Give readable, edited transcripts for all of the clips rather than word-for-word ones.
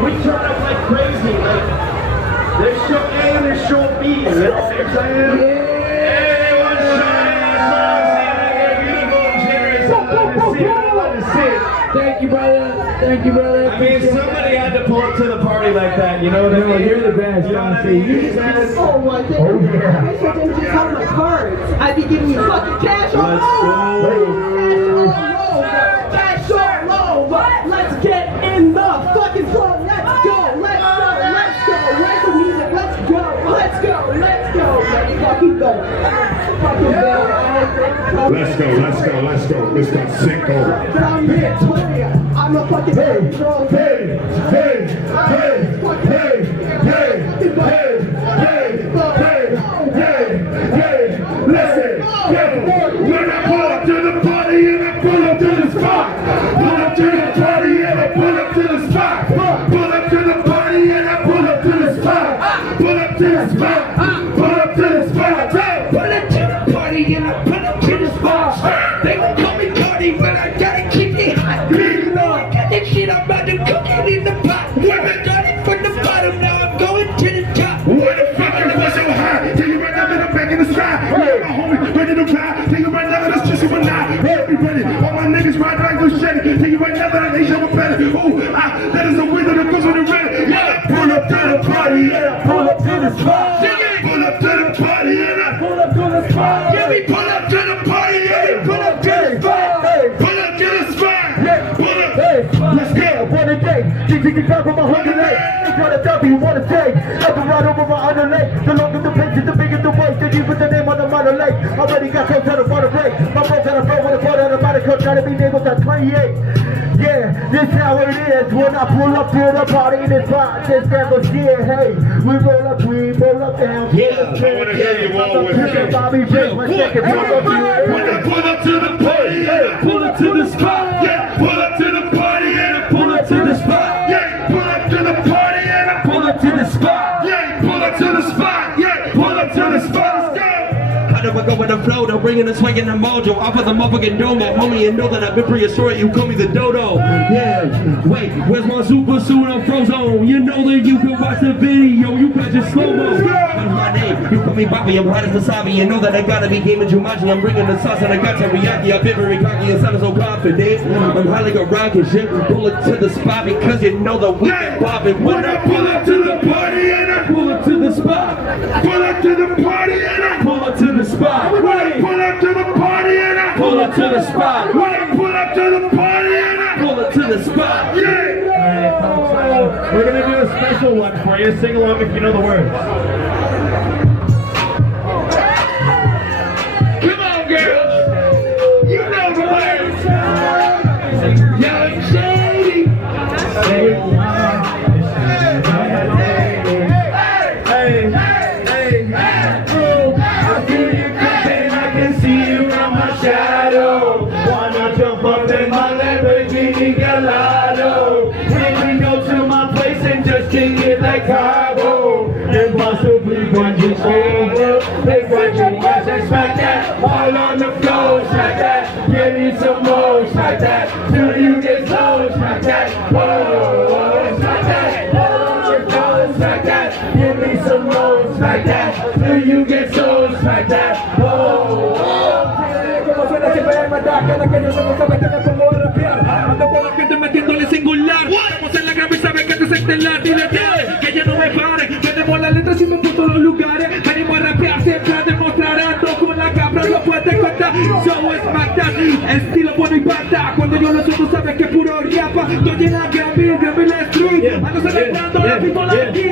We turn up like crazy, like there's show A and there's show B, you know what I'm saying? Everyone's showing. Thank you, brother. Thank you, brother. I mean, somebody had to pull up to the party like that, you know what I mean? You're the best, you know what I honestly. mean? You just had to... Oh, one thing. Oh, yeah. I didn't just have my cards. I'd be giving you fucking cash on Let's roll. go. Cash on roll. Let's get in the fucking flow. Let's go. Let's go. Let's go. Where's the music? Let's go. Let's go. Let's go. Let's fucking go. Fucking go. Let's go, let's go, let's go. Mr. Sicko. Down here, 20. I'm a fucking Hey, hey, hey, hey, hey, hey, hey, hey, hey, hey. Listen, when I pull up to the party and I pull up to the spot. Pull up to the party and I pull up to the spot. Pull up to the party and I pull up to the spot. Pull up to the spot. Pull up to the spot. Pull up to the party and I pull up to the spot. They gon' call me Cardi, but I gotta keep it hot. You know I got that shit, I'm about to cook it in the pot. I started from the bottom, now I'm going to the top. Where the fuck it was so high? Take you right now, man, I'm back in the sky. Me and my homie, ready to fly. Take you right now, that's just you and I. Everybody, all my niggas ride like this shit. Take you right now, that they show a better. Ooh, that is a window that goes on the red. Yeah, pull up to the party, yeah, pull up to the spot. Pull up to the party, yeah, pull up to the spot. Yeah, we pull up to the party, yeah, pull up to the spot. Pull up to the spot. Yeah, pull up. Hey, let's go. What a day. You can talk about my 100 legs. It's what a W, what a day. Up and right over my other leg. The longer the pace, the bigger the weight. Then you put the name on the mother leg. Already got close to the water break. My folks on the phone with a photo of the body coach. Gotta be neighbors at 28. Yeah, this how it is. When I pull up to the party in the spot, this never shit. Hey, we roll up down. Yeah, I wanna hear you all with me. Bobby J, my second pull up to When I pull up to the party, yeah, pull up to the spot. Yeah, pull up to the party, yeah, pull up to the spot. Yeah, pull up to the party, yeah, pull up to the spot. Yeah, pull up to the spot. Yeah, pull up to the spot. Let's go. How do I go with the flow? Though bringing the swing in the mojo off of the motherfucking domo. Homie, you know that I've been prehistoric. You call me the dodo. Yeah. Wait, where's my super suit on Frozone? You know that you can watch the video. You catch it slow mo. What's my name? You call me Bobby. I'm hot as wasabi. You know that I gotta be gaming Jumanji. I'm bringing the sauce and I got teriyaki. I've been very cocky and sounding so confident. I'm high like a rocket ship. Pull it to the spot because you know that we been bobbing. When I pull up to the party and I pull it to the spot. pull up to the party and I Pull it to the spot. when I pull up to the party and I Pull it to the spot. when I pull up to the party and I Pull it to the spot. yeah. We're gonna do a special one for you. Sing along if you know the words. Come on, girls. You know the words. Young Shady. Hey, I feel you creeping, I can see you from my shadow. Wanna jump up in my Lamborghini Gallardo. We can go to my place and just kick it like Cabo. And possibly bungee over. They watch you as I smack that. All on the floor, smack that. Give me some more, smack that. Till you get slow, smack that. Whoa, smack that. Oh, smack that. Give me some more, smack that. Till you get slow, smack that. Whoa. Como suena siempre en mataca, la que yo no sabe que me pongo a rapear. Ando con la gente metiéndole singular. Estamos en la grave y sabe que te estelar. Dile que ya no me pare. Tenemos las letras y me por todos los lugares. Venimos a rapear siempre a demostrar. Ando con la cabra, lo puedes contar. So es matar, estilo bueno y bata. Cuando yo lo subo sabes que puro riapa. Estoy en la Grammy la street. Ando celebrando la pistola aquí. I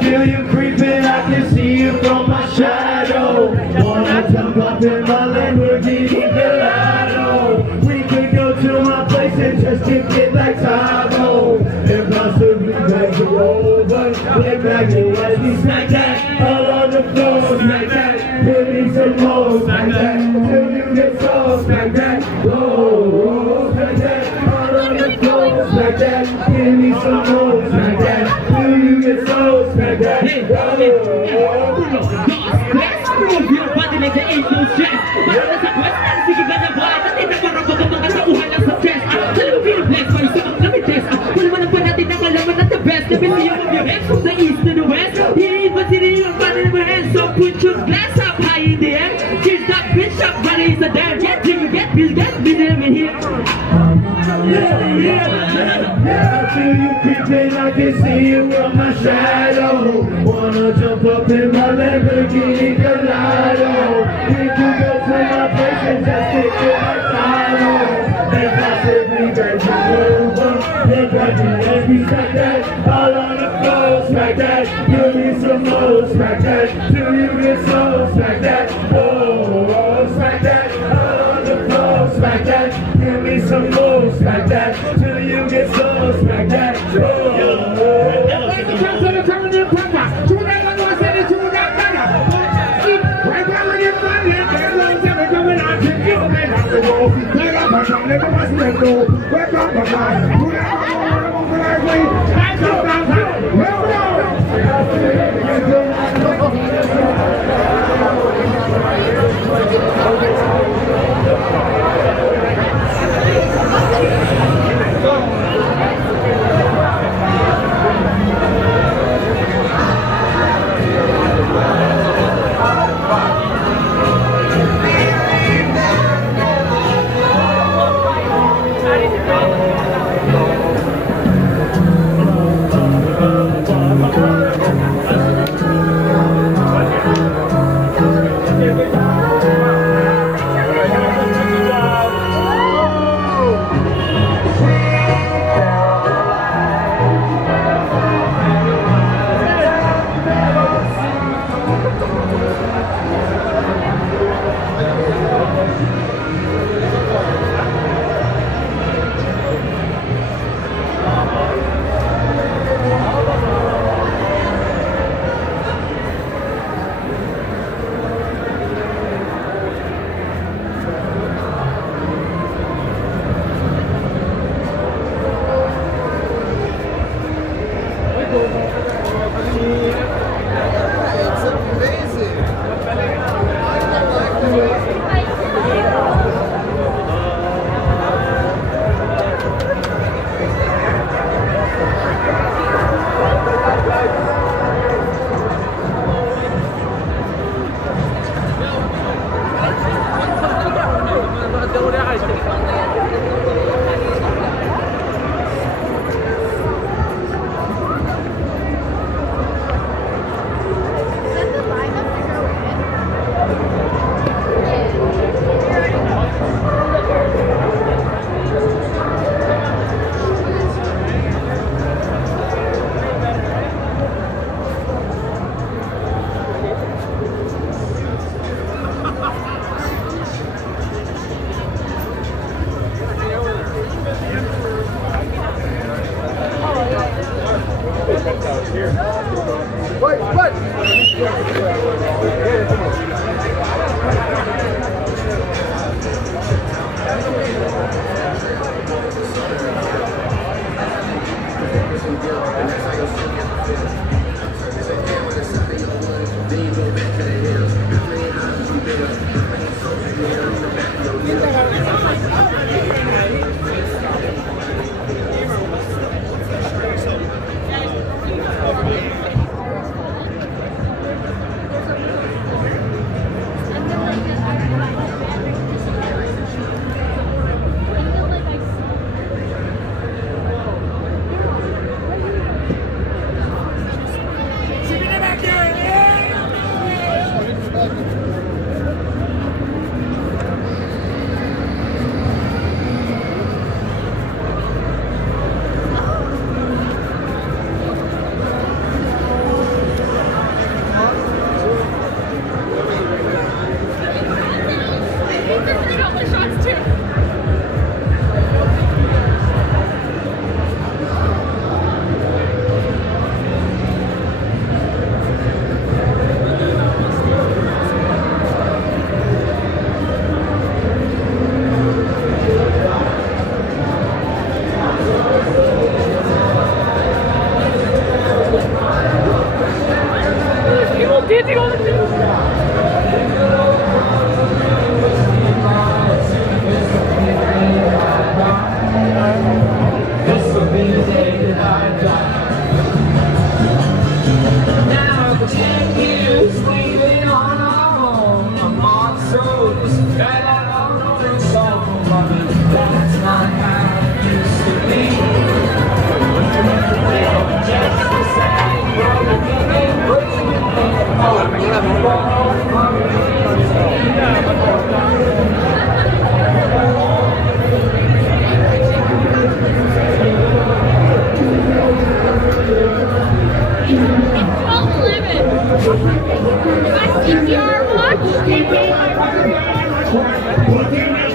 feel you creeping, I can see you from my shadow. Wanna jump up in my Lamborghini Gallardo. We could go to my place and just kick it like Tahoe. And possibly make it over. Play back and let me smack that. All on the floor, smack that. Give me some more, smack that. Till you get so, smack that. Whoa, smack that. All on the floor, smack that. Give me some more, smack that. Till you get so, smack that. Pull up, dos, tres, move your body like the angels just. Para sa quest, sige ka na ba? Natin na para baka makatauhan lang sa test. Talagang pinabless, may isang lamites. Wala man ang pa natin ang alaman at the best. The busy of your head from the east to the west. Here but sitting in your body in my hands. So put your glass up high in the air. Cheers that bitch up, body is a dare. Get till you get, we'll get with them in here. I feel you creeping, I can see you on my shadow. Wanna jump up in my Lamborghini Gallardo. We can go to my place and just kick it like Tylo. And possibly that you over. Then grab me and we smack that. All on the floor, smack that. Give me some more, smack that. Till you get so, smack that. Oh, smack that. All on the floor, smack that. Give me some more, smack that. Till you get so, smack that.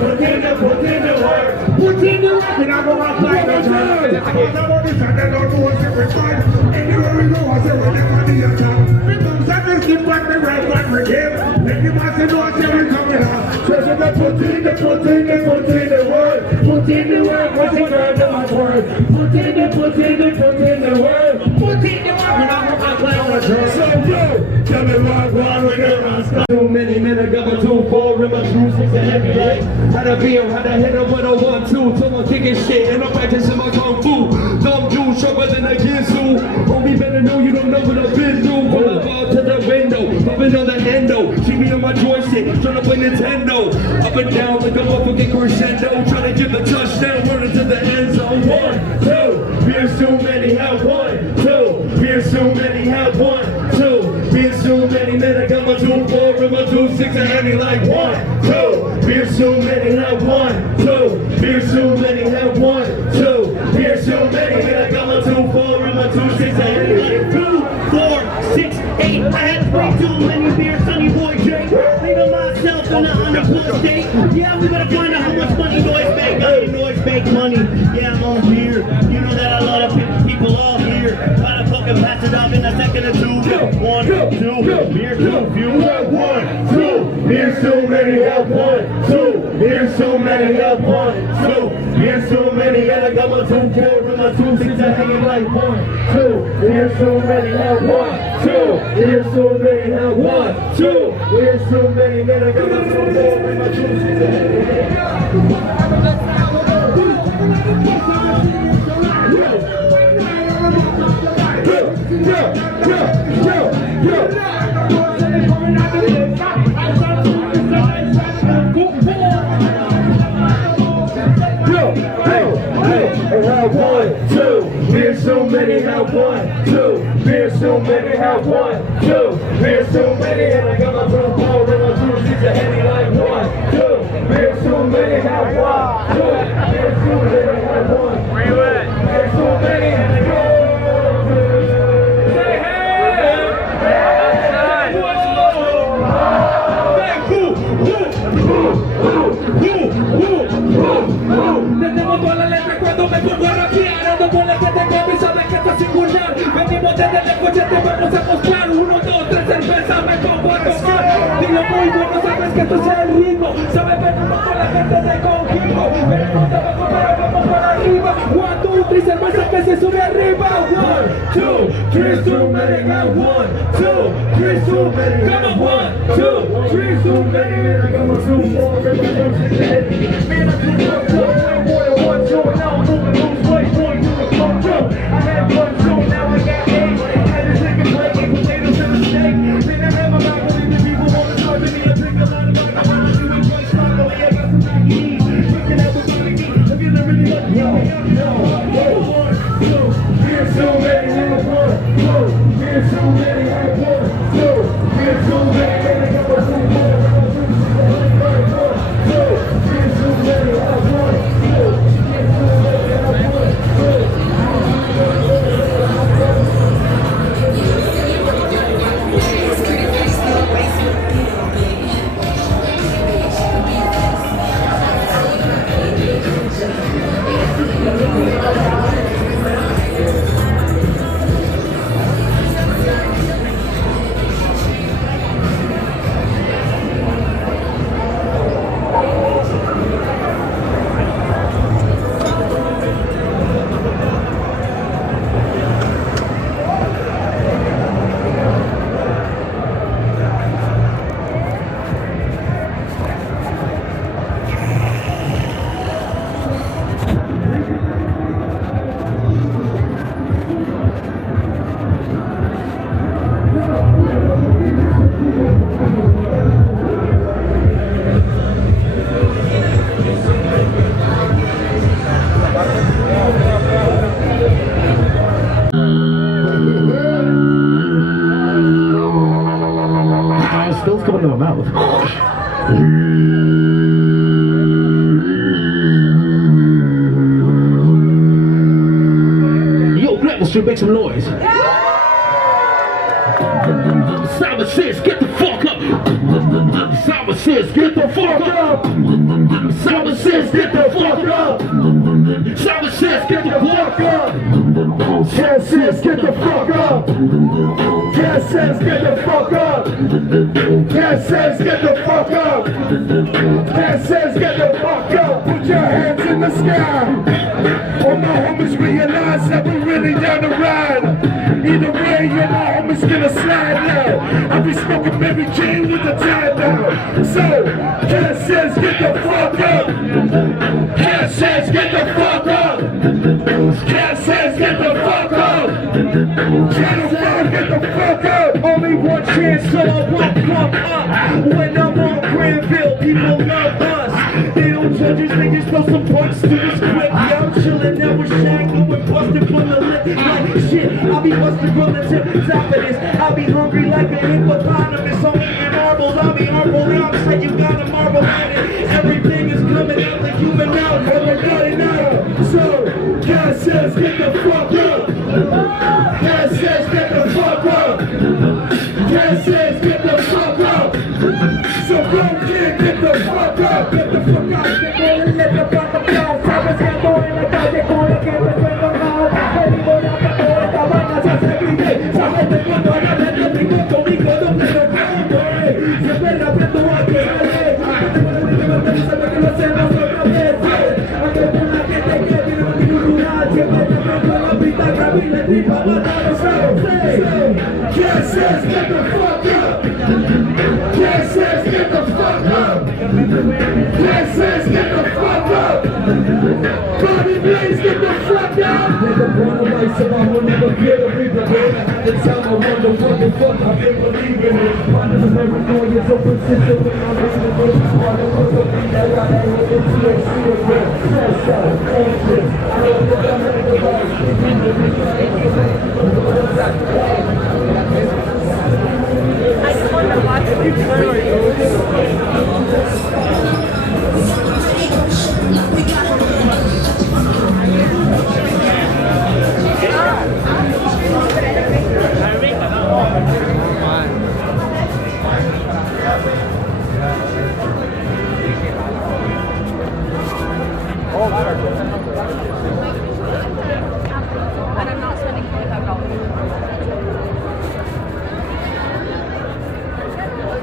put in the work. Put in the work and I go outside the time. I'm on the side, I don't know what's every time. Anywhere we go, I say we're never the attack. We don't have to skip like the red one we give. Then you must know I say we're coming out. So put in the work. Put in the work, what's the word of my word? Put in the work. Put in the work when I want my clown to turn. So yo, tell me why with the rasta. Too many men are going too far, in my true six and heavy light. How to be how to hit him with a 1-2 till I'm kicking shit and I'm practicing my kung fu. Dumb Jew, sharper than a ginsu. Homie better know you don't know what I've been through. Pull up out to the window, bumping on the endo. See me on my joystick, trying to play Nintendo. Up and down like a motherfucking crescendo. Trying to give the touchdown, running to the end zone. 1, 2, beers too many, have 1, 2, beers too many, have 1, 2, beers too many, men I got my 2-4 and my 2-6 and heavy like 1, 2, beers too many, have 1, 2, beers too many, have 1, 2, beers too many, men I got my 2-4 and my 2-6 and heavy like 2, 4, 6, 8. I had way too many beers, Sonny Boy Jake. Leaving myself in an unemployed state. Yeah, we better find out how much money noise make. I mean, noise make money. Yeah, I'm on beer. You know that a lot of people all here. Try to fucking pass it off in a second or 2. 1, 2, beer too few. 1, 2, beers too many, have 1, 2, beers too many, have 1, 2, beers too many, and I got my 2-4 and my 2-6 and hanging like 1, 2, beers too many, have 1, 2, beers too many, have 1, 2, beers too many, and I got my 2-4 and my 2-6 and hanging have 1, 2, beers too many, have 1, 2, beers too many, have 1, 2, beers too many, and I got my 2-4 and my 2-6 and hanging like 1, 2, beers too many, have 1, 2, beers too many, have 1, where you at? Beers too many, and I got say Tenemos toda la letra cuando me pongo a rapear. Ando con la que te cambia y sabes que esto es singular. Venimos desde lejos, ya te vamos a mostrar. 1, 2, 3 cervezas me pongo a tocar. Dilo muy bueno, sabes que esto es el ritmo. Sabes, venimos con la gente de Conquigo. Venimos de abajo, pero vamos para arriba. 1, 2, 3 cervezas que se sube arriba. 1, 2, 3 too many. 1, 2, 3 too many. Come on, 1, 2, 3 too many. And I got my 2-4 and my 2-6 and heavy. Man, I'm too much. I had 1, 2, now I got 8. Had to take a break, eat potatoes and a steak. Then I had my back, believe the people want to talk to me. I drink a lot of vodka when I do it right slide. Oh yeah, I got some Maggie's. Drinking out with Johnny D. I'm feeling really lucky. Yo, 1, 2, beers too many, have 1, 2, beers too many, have 1, 2, beers too many, and I got my 2-4 and my 2-6 and 2, beers too many, have 1, 2. Spill's coming to my mouth. Yo, Granville Street, make some noise. Simon says, get the fuck up. Simon says, get the fuck fuck up. Someone says get the fuck up. Someone says get the fuck up. Cat says get the fuck up. Cat says get the fuck up. Cat says get the fuck up. Cat says get the fuck up. Put your hands in the sky. All my homies realize that we're really down the ride. Either way, you're my homies gonna slide now. I be smoking Mary Jane with the tie down. So, Cat says get the fuck up. Cat says get the fuck up. Cat says get the fuck up. Channel 5 get the fuck up. Only one chance, so I won't fuck up. When I'm on Granville, people love us. They don't judge us, they just throw some punch to this quick. Yeah, I'm chillin' now with Shango and bustin' from the lip like shit. I'll be bustin' from the tip top of this. I'll be hungry like a hippopotamus. I'm eating marbles, I'll be humble outside. You gotta marvel at it. Everything is coming out the human mouth. Everybody now. So, God says get the fuck up. God says get the fuck up. God says get the fuck up. So go get the fuck up. Get the fuck up. Let the fuck up. Sabes que ando en la calle con la que me suelto mal. Venimos a toda esta vaina, se hace grite. Sabes de cuando haga de domingo conmigo, donde lo canto, siempre la aprendo a querer. Sabe que lo hacemos otra vez. Aunque por la gente que viene a mi cultural, siempre te aprendo la pista, grabí la tripa, matar a Cat says get the fuck up. Cat says get the fuck up. Cat says get the fuck up. Bobby Blaze get the fuck up. Nigga born a life so I will never get a reaper. The time I wonder what the fuck I've been believing in. Finding the paranoia so persistent when I'm in the first part of the